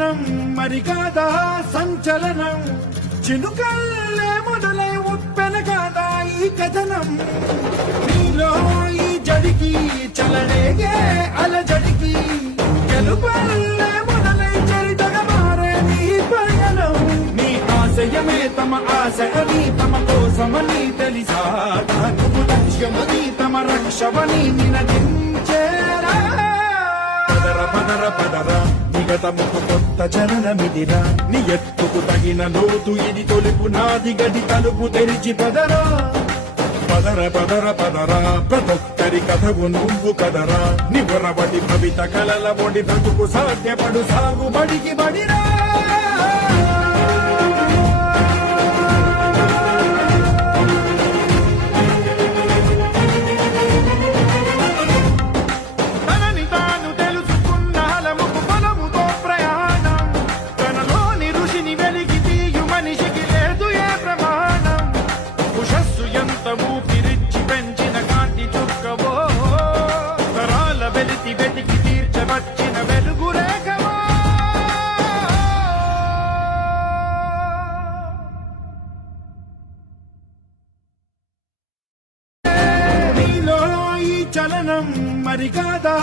చలనం మరి కాదా సంచలనం చినుకల్లే మొదలై ఉప్పెన కాదా ఈ కథనం నీలో ఈ జడికి చలనేగే అలజడికి గెలుపల్లే మొదలై చరితగా మారే నీ పయనం నీ ఆశయమే తమ ఆశయని తమ కోసమని తెలిసా నువ్వు లక్ష్యమని తమ రక్షవని నినదించేరా పదర పదర పదర నిగతముకు కొత్త జననమిదిరా నీ ఎత్తుకు తగిన లోతు ఇది తొలుపు నాది గది తలుపు తెరిచి పదరా పదర పదర పదరా ప్రతొక్కరి కథవు నువ్వు కదరా నివరబడి భవిత కలల బొడి బ్రతుకు సాధ్యపడు సాగు బడికి బడిరా వెతికి తీర్చవచ్చిన వెలుగురేఖవా నీలో ఈ చలనం మరి కాదా